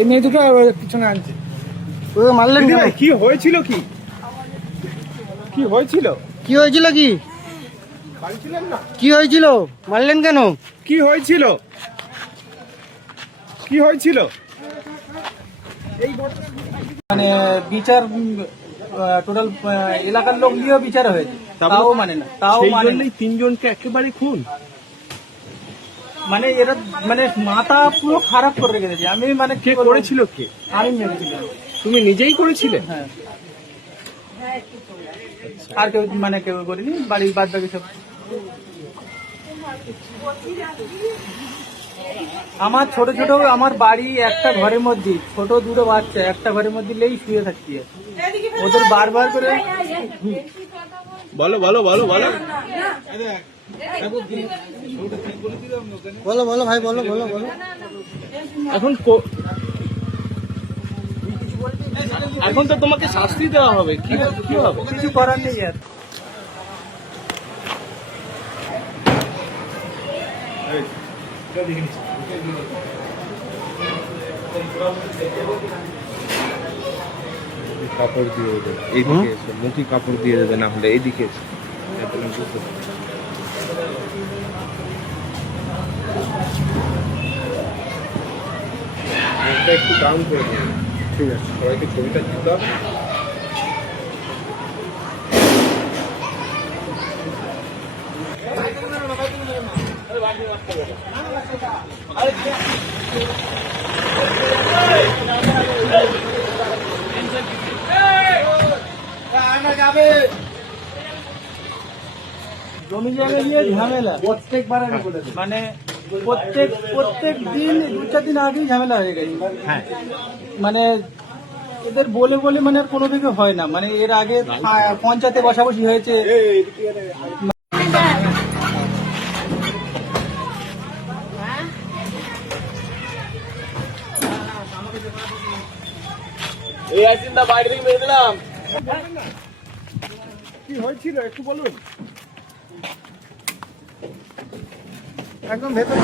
এই মেয়ে দুটো পিছনে আনছে। মারলেন কি হয়েছিল? কি কি হয়েছিল? কি হয়েছিল? কি বাড়ি ছিলেন না? কি হয়েছিল? মারলেন কেন? কি হয়েছিল? কি হয়েছিল? এই মানে বিচার টোটাল এলাকার লোক দিয়েও বিচার হয়েছে, তাও মানে না, তাও মানে তিনজনকে একেবারে খুন। মানে এরা মানে মাথা পুরো খারাপ করে রেখে দিয়েছে। আমি মানে কে করেছিল? কে? আমি মেরেছিলাম। তুমি নিজেই করেছিলে? হ্যাঁ, আর কেউ মানে কেউ করিনি, বাড়ির বাদ বাকি সব। আমার ছোট ছোট আমার বাড়ি একটা ঘরের মধ্যে, ছোট দুটো বাচ্চা একটা ঘরের মধ্যে লেই শুয়ে থাকছি। ওদের বারবার করে বলো বলো বলো বলো। বলো বলো ভাই, বলো বলো বলো। এখন এখন তো তোমাকে শাস্তি দেওয়া হবে। কি কি হবে? কিছু করার নেই আর। কাপড় দিয়ে দেবে, এইদিকে এসো, মুখে কাপড় দিয়ে দেবে, না হলে এইদিকে এসো। একটু ডাউন করে দেবে। ঠিক আছে, সবাইকে ছবিটা দিতে হবে। জমি জায়গা নিয়ে ঝামেলা প্রত্যেকবার, মানে প্রত্যেক দিন 2-4 দিন আগেই ঝামেলা হয়ে গেছে। মানে এদের বলে বলে মানে আর কোনো দিকে হয় না। মানে এর আগে পঞ্চায়েতে বসাবসি হয়েছে। এই আইসিনটা বাইরে থেকে মেরে দিলাম। কি হয়েছিল একটু বলুন। একদম ভেতরে